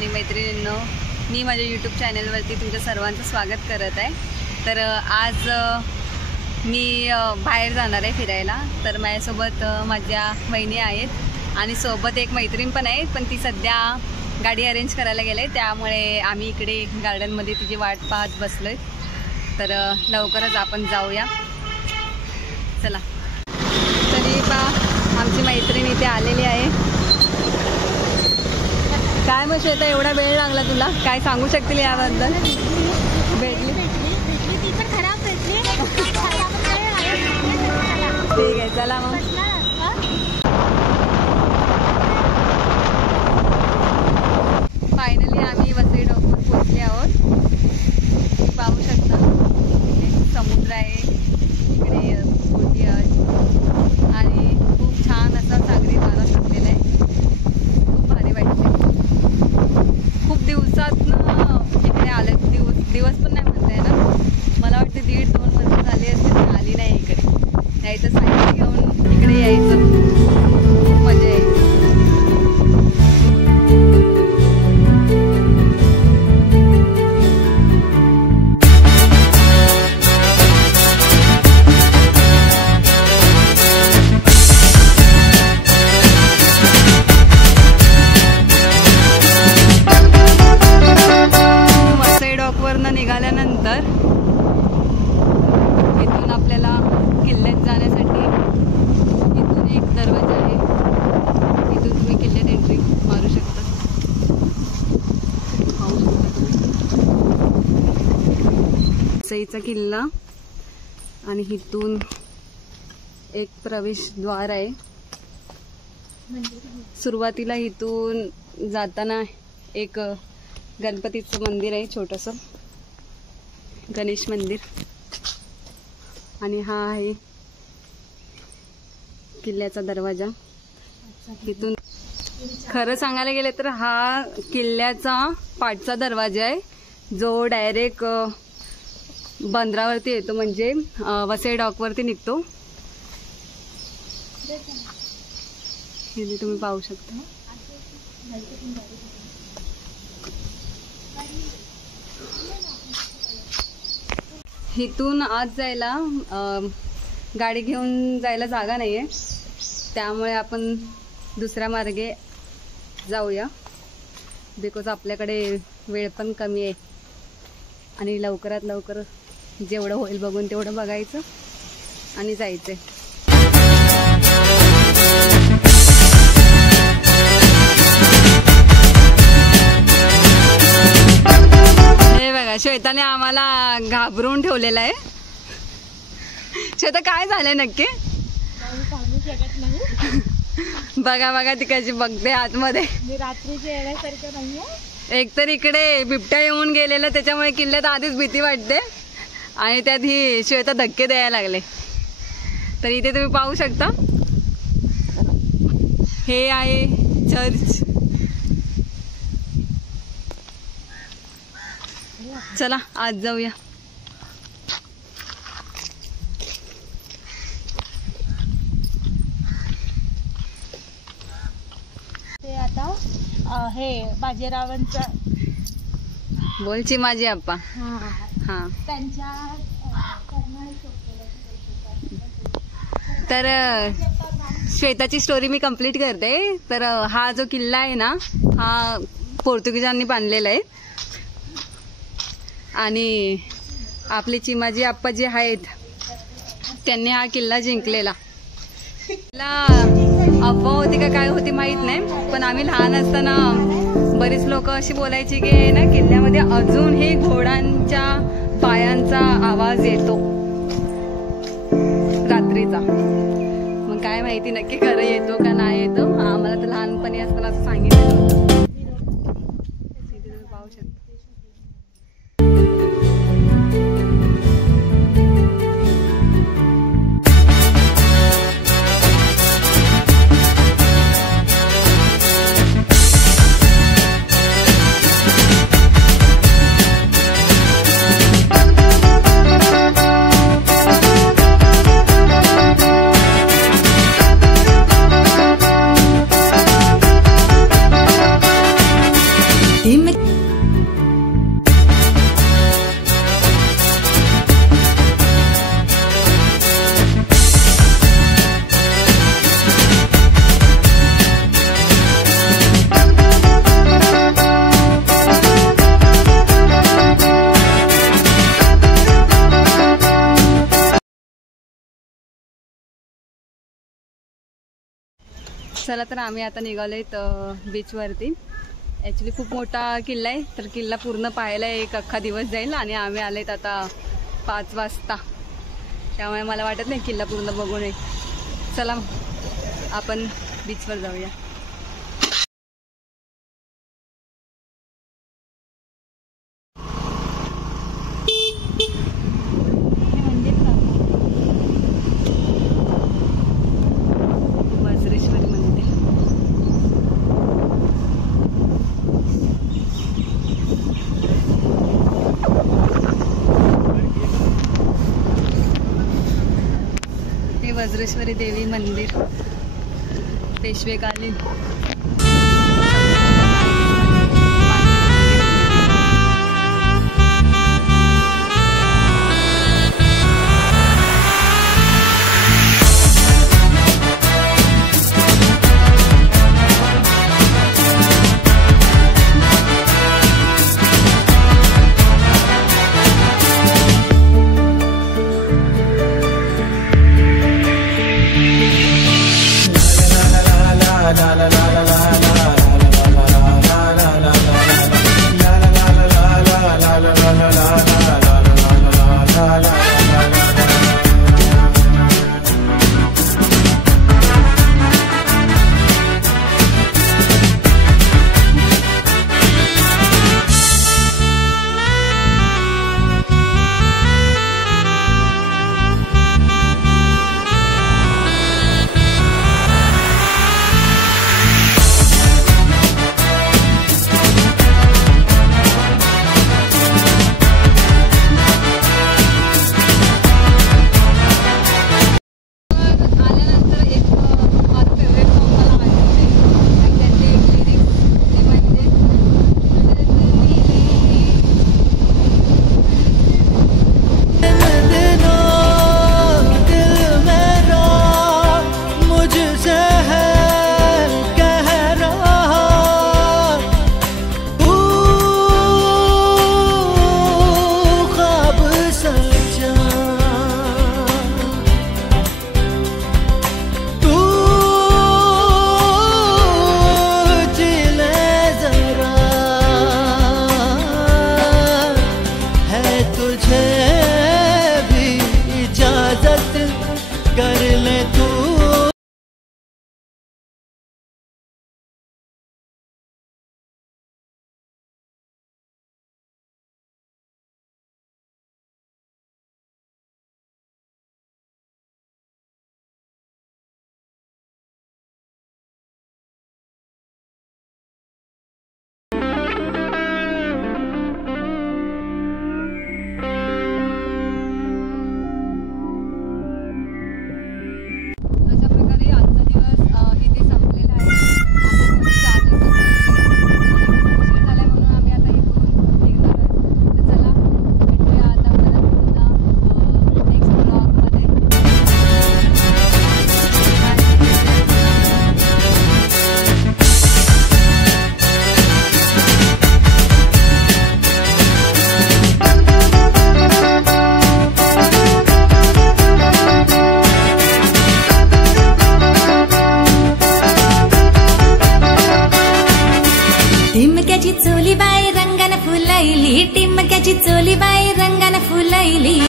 आणि मैत्रिणींनो, मी माझ्या यूट्यूब चॅनलवरती तुमच्या सर्वांचं स्वागत करत आहे। तर आज मी बाहेर जाणार आहे फिरायला। तर माझ्यासोबत माझ्या वहिनी आहेत आणि सोबत एक मैत्रीण पण आहे, पण ती सध्या गाडी अरेंज करायला गेले, त्यामुळे आम्ही इकडे गार्डनमध्ये तिची वाट पाहत बसलोय। तर लवकरच आपण जाऊया, चला। तरी पा आमची मैत्रीण इथे आलेली आहे। काय मग श्वेता, एवढा वेळ लागला तुला, काय सांगू शकतील याबद्दल? भेटली ती पण खराब भेटली। ठीक आहे, चला मग। फायनली आम्ही वसई डॉकवर पोहोचले आहोत। तुम्ही पाहू शकता समुद्र आहे इकडे, बोटी आहेत आणि खूप छान असा सागरी वारा सुटलेला आहे। खूप भारी वाटते। खूप दिवसातनं इकडे आले, दिवस पण नाही म्हणता येणार, मला वाटते 1.5-2 वर्ष झाली असते मी आली नाही इकडे। नाही तर सायकल घेऊन इकडे यायचं, खूप मजा यायची। निघाल्यानंतर इथून आपल्याला किल्ल्यात जाण्यासाठी इथून एक दरवाजा आहे, इथून तुम्ही किल्ल्यात एंट्री मारू शकता। पाहू शकता तुम्ही वसईचा किल्ला आणि इथून एक प्रवेशद्वार आहे। सुरुवातीला इथून जाताना एक गणपतीचं मंदिर आहे, छोटंसं गणेश मंदिर, आणि हा आहे किल्ल्याचा दरवाजा। इथून खरं सांगायला गेले तर हा किल्ल्याचा पाठचा दरवाजा आहे, जो डायरेक्ट बंदरावरती येतो, म्हणजे वसई डॉकवरती निघतो। हे तुम्ही पाहू शकता। इथून आत जायला गाडी घेऊन जायला जागा नाहीये, त्यामुळे आपण दुसऱ्या मार्गे जाऊया, बिकॉज आपल्याकडे वेळ पण कमी आहे आणि लवकरात लवकर जेवढं होईल बघून तेवढं बघायचं आणि जायचंय। श्वेताने आम्हाला घाबरून ठेवलेला आहे। श्वेता, काय झालंय नक्की? बघा बघा ती कशी बघते आतमध्ये। एक तर इकडे बिबट्या येऊन गेलेला, त्याच्यामुळे किल्ल्यात आधीच भीती वाटते आणि त्यात ही श्वेता धक्के द्यायला लागले। तर इथे तुम्ही पाहू शकता, हे आहे चर्च। चला आज जाऊया। ते आता हे बाजीरावांचं बोलची माझी आप्पा, हा त्यांच्या तर श्वेताची स्टोरी मी कंप्लीट करते। तर हा जो किल्ला आहे ना, हा पोर्तुगीजांनी बांधलेला आहे आणि आपले चिमाजी आप्पा जे आहेत त्यांनी हा किल्ला जिंकलेला। अफवा होती का काय होती माहित नाही, पण आम्ही लहान असताना बरीच लोक अशी बोलायची की ना, किल्ल्यामध्ये अजूनही घोड्यांच्या पायांचा आवाज येतो रात्रीचा। मग काय माहिती नक्की खरं येतो का नाही येतो, आम्हाला तर लहानपणी असताना असं सांगितलं होतं। पाहू शकता चला तर आम्ही आता निघालोय बीचवरती. ॲक्च्युली खूप मोठा किल्ला आहे, तर किल्ला पूर्ण पाहायला एक अख्खा दिवस जाईल आणि आम्ही आलेत आता 5 वाजता. त्यामुळे मला वाटत नाही किल्ला पूर्ण बघू नये. चला आपण बीचवर जाऊया. वज्रेश्वरी मंदिर. हे वज्रेश्वरी देवी मंदिर पेशवेकालीन. टिमक्याची चोली बाई रंगाने फुलैली, टिमक्याची चोली बाई रंगाने फुलैली.